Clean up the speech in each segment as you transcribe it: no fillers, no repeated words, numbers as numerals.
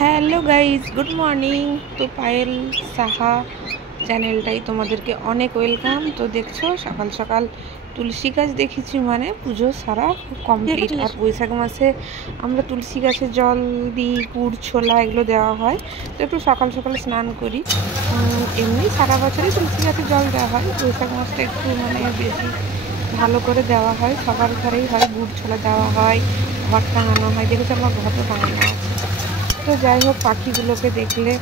Hello guys, good morning. তো পায়েল সাহা চ্যানেলটাই তোমাদেরকে অনেক ওয়েলকাম। তো দেখছো সকাল সকাল তুলসী গাছ দেখেছি, মানে পুজো সারা কমপ্লিট। আর বৈশাখ মাসে আমরা তুলসী গাছে জল দিই, গুড় ছোলা এগুলো দেওয়া হয়। তো একটু সকাল সকাল স্নান করি। এমনি সারা বছরই তুলসী গাছে জল দেওয়া হয়, বৈশাখ মাসটা একটু মানে বেশি ভালো করে দেওয়া হয়। সবার ঘরেই হয়, গুড় ছোলা দেওয়া হয়, ঘর টাঙানো হয়। দেখেছি আমার ঘরও টাঙানো আছে। তো যাই হোক, পাখিগুলোকে দেখলে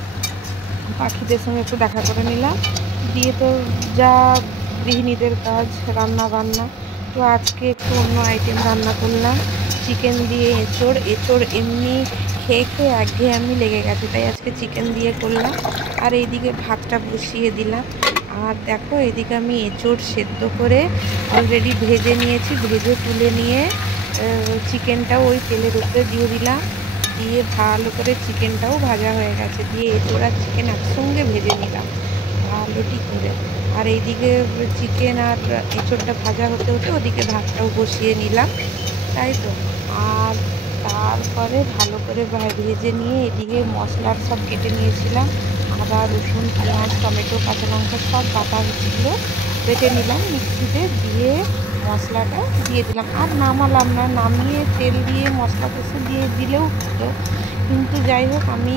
পাখিদের সঙ্গে একটু দেখা করে নিলাম। দিয়ে তো যা গৃহিণীদের কাজ, রান্না বান্না। তো আজকে একটু অন্য আইটেম রান্না করলাম, চিকেন দিয়ে এঁচোড়। এঁচোড় এমনি খেয়ে খেয়ে একঘেয়েমি লেগে গেছে, তাই আজকে চিকেন দিয়ে করলাম। আর এইদিকে ভাতটা বসিয়ে দিলাম। আর দেখো, এদিকে আমি এঁচোড় সেদ্ধ করে অলরেডি ভেজে নিয়েছি। ভেজে তুলে নিয়ে চিকেনটাও ওই তেলের উপরে দিয়ে দিলাম। দিয়ে ভালো করে চিকেনটাও ভাজা হয়ে গেছে, দিয়ে এঁচোড় আর চিকেন একসঙ্গে ভেজে নিলাম ভালোটি করে। আর এইদিকে চিকেন আর এঁচোড়টা ভাজা হতে হতে ওদিকে ভাতটাও বসিয়ে নিলাম, তাই তো। আর তারপরে ভালো করে ভেজে নিয়ে এদিকে মশলার সব কেটে নিয়েছিলাম। আদা, রসুন, পেঁয়াজ, টমেটো, কাঁচা লঙ্কা সব বাটা ছিল, বেটে নিলাম মিক্সিতে। দিয়ে মশলাটা দিয়ে দিলাম আর নামালাম না, নামিয়ে তেল দিয়ে মশলা কষে দিয়ে দিলেও হতো, কিন্তু যাই হোক আমি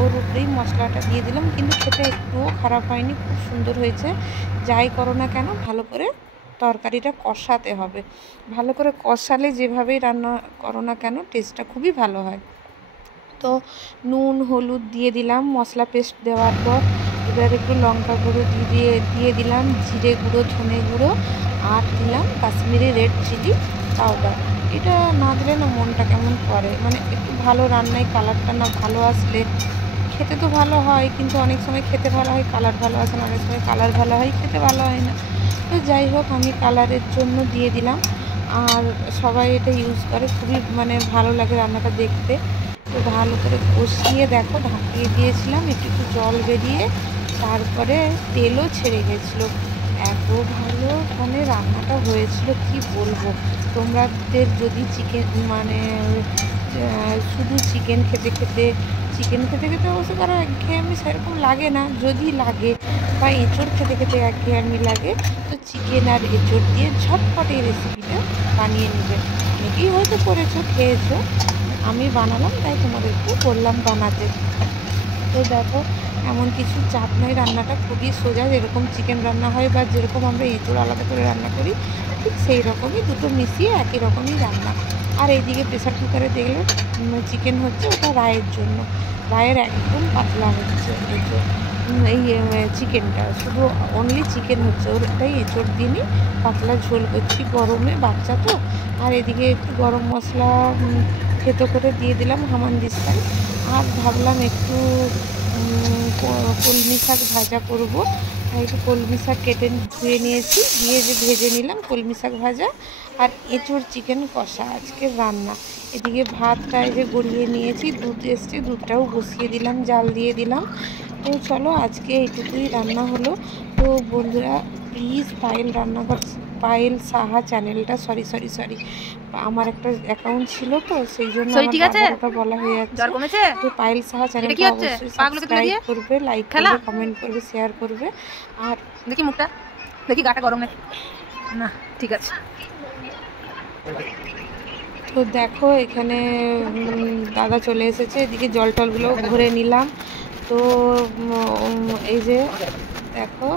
ওর উপরেই মশলাটা দিয়ে দিলাম। কিন্তু খেতে একটুও খারাপ হয়নি, খুব সুন্দর হয়েছে। যাই করো না কেন ভালো করে তরকারিটা কষাতে হবে। ভালো করে কষালে যেভাবেই রান্না করো না কেন টেস্টটা খুবই ভালো হয়। তো নুন হলুদ দিয়ে দিলাম মশলা পেস্ট দেওয়ার পর। এবার একটু লঙ্কা গুঁড়ো দিয়ে দিলাম, জিরে গুঁড়ো, ধনে গুঁড়ো, আর দিলাম কাশ্মীরি রেড চিলি পাউডার। এটা না দিলে না মনটা কেমন করে, মানে একটু ভালো রান্নায় কালারটা না ভালো আসলে খেতে তো ভালো হয়, কিন্তু অনেক সময় খেতে ভালো হয় কালার ভালো আসে না, অনেক সময় কালার ভালো হয় খেতে ভালো হয় না। তো যাই হোক আমি কালারের জন্য দিয়ে দিলাম। আর সবাই এটা ইউজ করে, খুবই মানে ভালো লাগে রান্নাটা দেখতে। তো ভালো করে কষিয়ে দেখো ঢাকিয়ে দিয়েছিলাম, একটু একটু জল বেরিয়ে তারপরে তেলও ছেড়ে গেছিলো। এত ভালো মানে রান্নাটা হয়েছিল কি বলবো। তোমাদের যদি চিকেন মানে শুধু চিকেন খেতে খেতে অবশ্য কারো একঘেয়েমি সেরকম লাগে না, যদি লাগে বা এঁচোড় খেতে খেতে একঘেয়েমি লাগে, তো চিকেন আর এঁচোড় দিয়ে ঝটপট এই রেসিপিটা বানিয়ে নেবে। অনেকেই হয়তো করেছো, খেয়েছো, আমি বানালাম তাই তোমাদেরকে বললাম বানাতে। তো দেখো এমন কিছু চাপ নয়, রান্নাটা খুবই সোজা। যেরকম চিকেন রান্না হয় বা যেরকম আমরা এঁচোড় আলাদা করে রান্না করি, ঠিক সেই রকমই, দুটো মিশিয়ে একই রকমই রান্না। আর এইদিকে প্রেসার কুকারে দেখলে চিকেন হচ্ছে, ওটা রায়ের জন্য। রায়ের একদম পাতলা হচ্ছে এঁচোড়, এই চিকেনটা শুধু অনলি চিকেন হচ্ছে, ওটাই এঁচোড় দিনই পাতলা ঝোল করছি, গরমে বাচ্চা তো। আর এদিকে একটু গরম মশলা থেতো করে দিয়ে দিলাম হামানদিস্তায়। আর ভাবলাম একটু কলমি শাক ভাজা করব, তাই একটু কলমি শাক কেটে ধুয়ে নিয়েছি, দিয়ে যে ভেজে নিলাম কলমি শাক ভাজা। আর এঁচোড় চিকেন কষা আজকে রান্না। এদিকে ভাতটা এই যে গড়িয়ে নিয়েছি, দুধ এসছে, দুধটাও বসিয়ে দিলাম, জাল দিয়ে দিলাম। তো চলো আজকে এইটুকুই রান্না হলো। তো বন্ধুরা প্লিজ পায়েল সাহা চ্যানেলটা, সরি আমার একটা অ্যাকাউন্ট ছিল তো সেই জন্য আমার ওটা বলা হয়ে যাচ্ছে। তো পায়েল সাহা চ্যানেলটা অবশ্যই সাবস্ক্রাইব করবে, লাইক করবে, কমেন্ট করবে, শেয়ার করবে। আর দেখি মুখটা, দেখি গাটা গরম নাকি না, ঠিক আছে। তো দেখো এখানে দাদা চলে এসেছে, এদিকে জল টলগুলো ভরে নিলাম। তো এই যে দেখো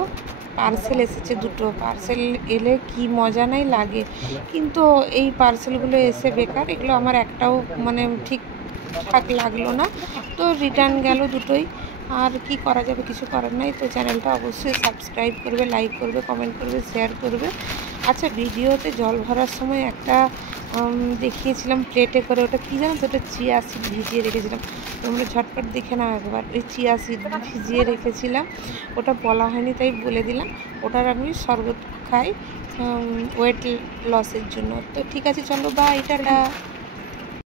পার্সেল এসেছে দুটো। পার্সেল এলে কি মজা নাই লাগে, কিন্তু এই পার্সেলগুলো এসে বেকার, এগুলো আমার একটাও মানে ঠিকঠাক লাগলো না, তো রিটার্ন গেল দুটোই। আর কি করা যাবে, কিছু করার নাই। তো চ্যানেলটা অবশ্যই সাবস্ক্রাইব করবে, লাইক করবে, কমেন্ট করবে, শেয়ার করবে। আচ্ছা, ভিডিওতে জল ভরার সময় একটা দেখিয়েছিলাম প্লেটে করে, ওটা কী জানো তো, ওটা চিয়া সিড ভিজিয়ে রেখেছিলাম। তোমরা ঝটপট দেখে নাও একবার, ওই চিয়া সিড ভিজিয়ে রেখেছিলাম, ওটা বলা হয়নি তাই বলে দিলাম। ওটার আমি শরবত খাই ওয়েট লসের জন্য। তো ঠিক আছে, চলো বাই, টাটা।